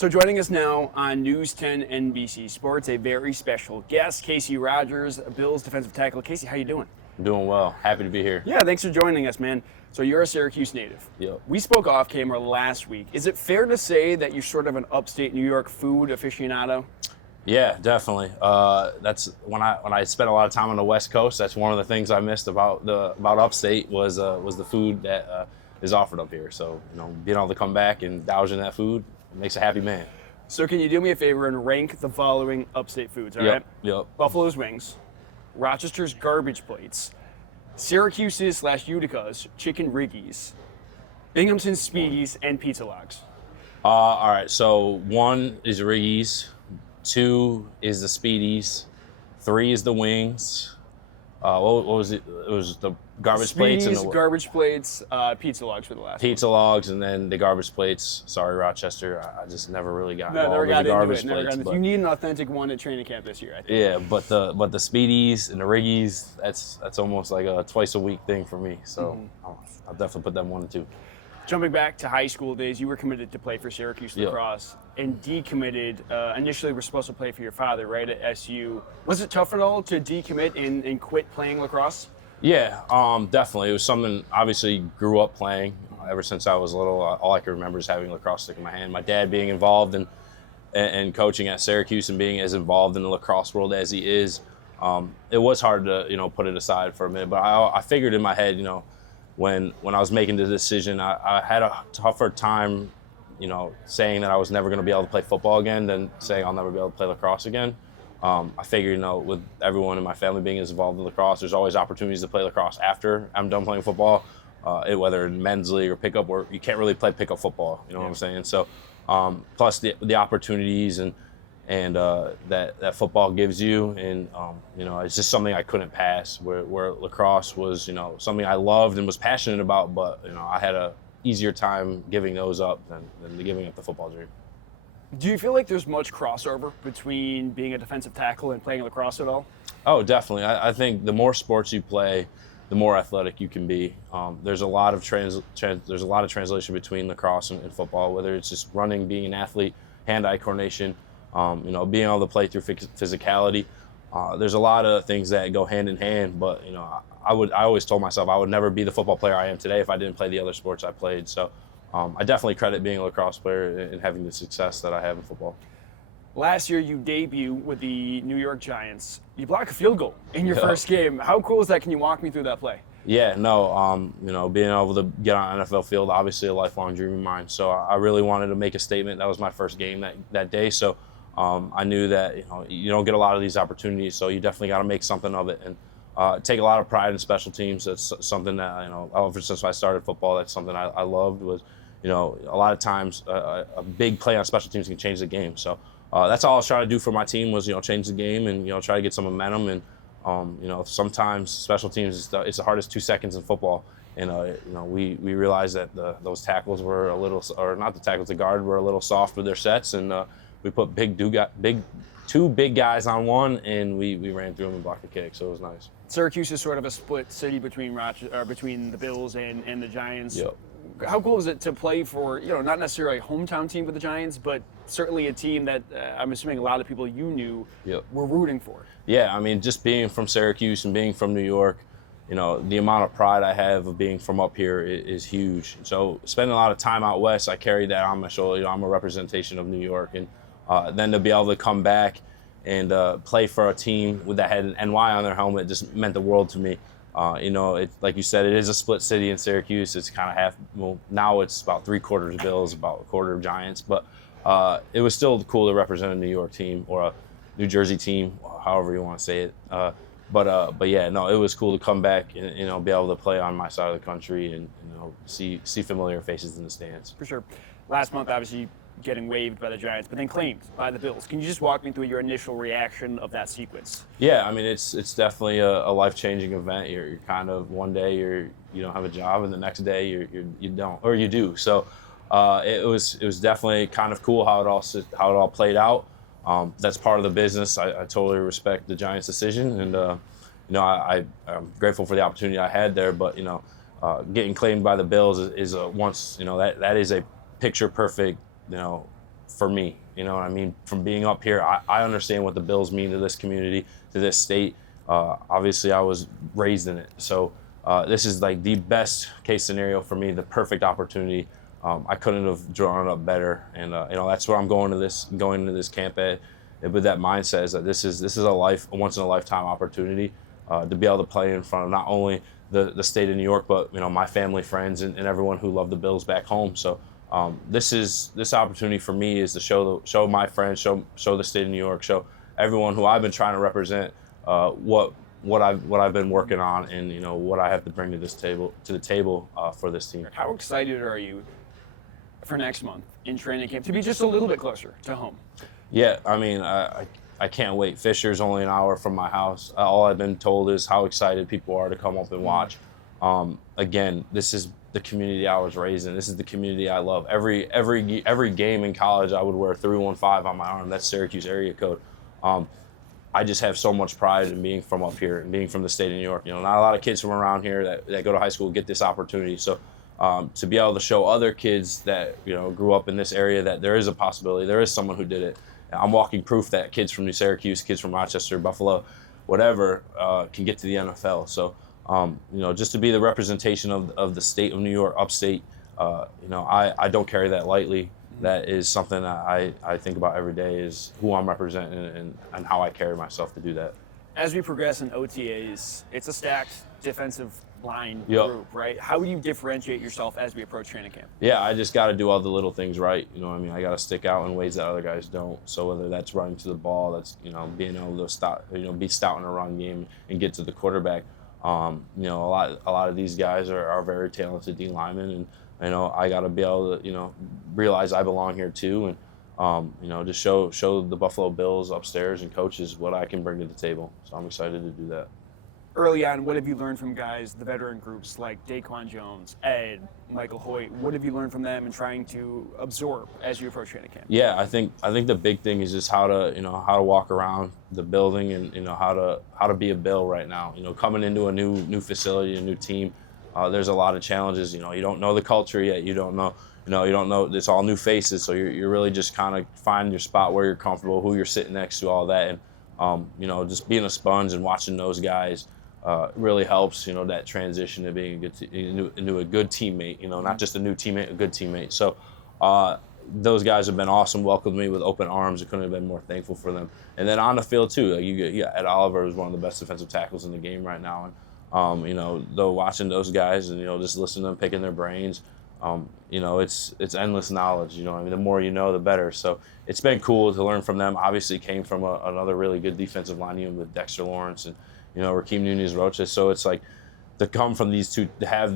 So joining us now on News 10 NBC Sports, a very special guest, Casey Rogers, Bills defensive tackle. Casey, how you doing? I'm doing well. Happy to be here. Yeah, thanks for joining us, man. So you're a Syracuse native. Yep. We spoke off camera last week. Is it fair to say that you're sort of an upstate New York food aficionado? Yeah, definitely. That's when I spent a lot of time on the West Coast. That's one of the things I missed about upstate was the food that is offered up here. So being able to come back and indulge in that food makes a happy man. So can you do me a favor and rank the following upstate foods, all right? Yep. Buffalo's wings, Rochester's garbage plates, Syracuse's / Utica's chicken riggies, Binghamton's Speedies, and pizza logs. All right, so 1 is Riggies, 2 is the Speedies, 3 is the wings. What was it? It was the garbage plates and the garbage plates, pizza logs for the last pizza logs, and then the garbage plates. Sorry, Rochester. I just never really got No, never involved got with the into garbage it. Never plates. got into it. You need an authentic one at training camp this year, I think. Yeah, but the Speedies and the Riggies, that's almost like a twice a week thing for me. So I'll definitely put them 1 and 2. Jumping back to high school days, you were committed to play for Syracuse lacrosse and decommitted. Initially, were supposed to play for your father, right, at SU. Was it tough at all to decommit and quit playing lacrosse? Yeah, definitely. It was something, obviously, grew up playing. Ever since I was little, all I can remember is having a lacrosse stick in my hand. My dad being involved and coaching at Syracuse and being as involved in the lacrosse world as he is, it was hard to, put it aside for a minute. But I figured in my head, when I was making the decision, I had a tougher time, saying that I was never going to be able to play football again than saying I'll never be able to play lacrosse again. I figured, with everyone in my family being as involved in lacrosse, there's always opportunities to play lacrosse after I'm done playing football, whether in men's league or pickup, or you can't really play pickup football, what I'm saying? So, plus the opportunities and that football gives you, and it's just something I couldn't pass. Where lacrosse was, something I loved and was passionate about, but I had a easier time giving those up than giving up the football dream. Do you feel like there's much crossover between being a defensive tackle and playing lacrosse at all? Oh, definitely. I think the more sports you play, the more athletic you can be. There's a lot of there's a lot of translation between lacrosse and football, whether it's just running, being an athlete, hand-eye coordination, being able to play through physicality. There's a lot of things that go hand in hand, but I always told myself I would never be the football player I am today if I didn't play the other sports I played. So I definitely credit being a lacrosse player and having the success that I have in football. Last year, you debut with the New York Giants. You block a field goal in your first game. How cool is that? Can you walk me through that play? Yeah, no, being able to get on an NFL field, obviously a lifelong dream of mine. So I really wanted to make a statement. That was my first game that day. So I knew that you don't get a lot of these opportunities, so you definitely got to make something of it and take a lot of pride in special teams. That's something that ever since I started football, that's something I loved. Was a lot of times a big play on special teams can change the game. So that's all I was trying to do for my team was change the game and try to get some momentum. And sometimes special teams it's the hardest 2 seconds in football. And we realized that those tackles were a little, or not the tackles, the guard were a little soft with their sets, and we put two big guys on one, and we ran through them and blocked the kick. So it was nice. Syracuse is sort of a split city between between the Bills and the Giants. Yep. How cool is it to play for, not necessarily a hometown team with the Giants, but certainly a team that I'm assuming a lot of people you knew were rooting for? Yeah, I mean, just being from Syracuse and being from New York, the amount of pride I have of being from up here is huge. So spending a lot of time out west, I carried that on my shoulder. I'm a representation of New York. And then to be able to come back and play for a team that had an NY on their helmet just meant the world to me. Like you said, it is a split city in Syracuse. It's kind of half. Well, now it's about 3/4 Bills, about 1/4 Giants. But it was still cool to represent a New York team or a New Jersey team, however you want to say it. But yeah, no, it was cool to come back and be able to play on my side of the country and see familiar faces in the stands. For sure. Last month, obviously, getting waived by the Giants, but then claimed by the Bills. Can you just walk me through your initial reaction of that sequence? Yeah, I mean, it's definitely a life-changing event. You're kind of, one day you don't have a job, and the next day you don't, or you do. So it was definitely kind of cool how it all played out. That's part of the business. I totally respect the Giants' decision, and I'm grateful for the opportunity I had there. But getting claimed by the Bills is that is a picture perfect for me. You know what I mean? From being up here, I understand what the Bills mean to this community, to this state. Obviously, I was raised in it. So this is like the best case scenario for me, the perfect opportunity. I couldn't have drawn it up better. And, that's what I'm going into this camp at. With that mindset is that this is a once in a lifetime opportunity to be able to play in front of not only the state of New York, but my family, friends, and everyone who love the Bills back home. So this opportunity for me is to show my friends, show the state of New York, show everyone who I've been trying to represent what I've been working on, and what I have to bring to the table for this team. How excited are you for next month in training camp to be just a little bit closer to home? Yeah, I mean, I can't wait. Fisher's only an hour from my house. All I've been told is how excited people are to come up and watch. Again, this is the community I was raised in. This is the community I love. Every game in college, I would wear 315 on my arm. That's Syracuse area code. I just have so much pride in being from up here and being from the state of New York. Not a lot of kids from around here that go to high school get this opportunity. So to be able to show other kids that grew up in this area that there is a possibility, there is someone who did it. I'm walking proof that kids from New Syracuse, kids from Rochester, Buffalo, whatever, can get to the NFL. So, just to be the representation of the state of New York, upstate, I don't carry that lightly. That is something that I think about every day, is who I'm representing and how I carry myself to do that. As we progress in OTAs, it's a stacked defensive line Yep. group, right? How would you differentiate yourself as we approach training camp? Yeah, I just got to do all the little things right. I got to stick out in ways that other guys don't. So whether that's running to the ball, that's being able to stop, be stout in a run game and get to the quarterback. A lot of these guys are very talented D linemen, and I got to be able to realize I belong here too, and just show the Buffalo Bills upstairs and coaches what I can bring to the table. So I'm excited to do that. Early on, what have you learned from guys, the veteran groups like Daquan Jones, Ed, Michael Hoyt? What have you learned from them and trying to absorb as you approach training camp? Yeah, I think the big thing is just how to walk around the building and how to be a Bill right now. Coming into a new facility, a new team, there's a lot of challenges. You don't know the culture yet. You don't know. It's all new faces, so you're really just kind of finding your spot where you're comfortable, who you're sitting next to, all that, and just being a sponge and watching those guys. Really helps, that transition to being into a good teammate, not just a new teammate, a good teammate. So those guys have been awesome, welcomed me with open arms. I couldn't have been more thankful for them. And then on the field too, Ed Oliver is one of the best defensive tackles in the game right now. And though watching those guys and just listening to them, picking their brains, it's endless knowledge. The more you know, the better. So it's been cool to learn from them. Obviously, came from another really good defensive lineman with Dexter Lawrence and Raheem Nunez-Roches. So it's like to come from these two, to have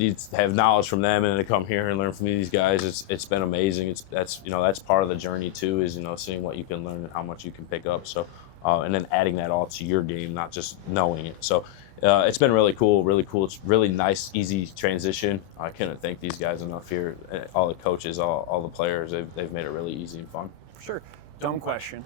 knowledge from them, and then to come here and learn from these guys. It's been amazing. That's part of the journey too, is seeing what you can learn and how much you can pick up. So and then adding that all to your game, not just knowing it. So it's been really cool. It's really nice, easy transition. I couldn't thank these guys enough here. All the coaches, all the players. They've made it really easy and fun. For sure. Dumb question.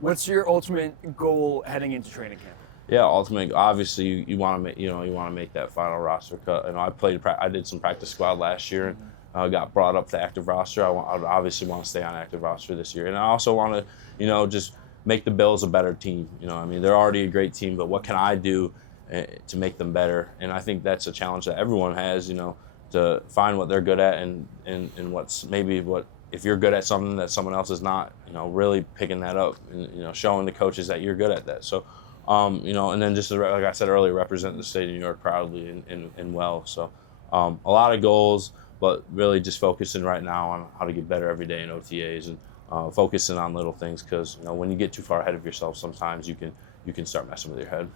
What's your ultimate goal heading into training camp? Yeah, ultimately, obviously, you want to make that final roster cut. I did some practice squad last year and got brought up to active roster. I obviously want to stay on active roster this year, and I also want to, just make the Bills a better team. They're already a great team, but what can I do to make them better? And I think that's a challenge that everyone has. To find what they're good at and what's maybe what. If you're good at something that someone else is not, really picking that up and showing the coaches that you're good at that. So. And then just like I said earlier, represent the state of New York proudly and well. So a lot of goals, but really just focusing right now on how to get better every day in OTAs and focusing on little things, because when you get too far ahead of yourself, sometimes you can start messing with your head.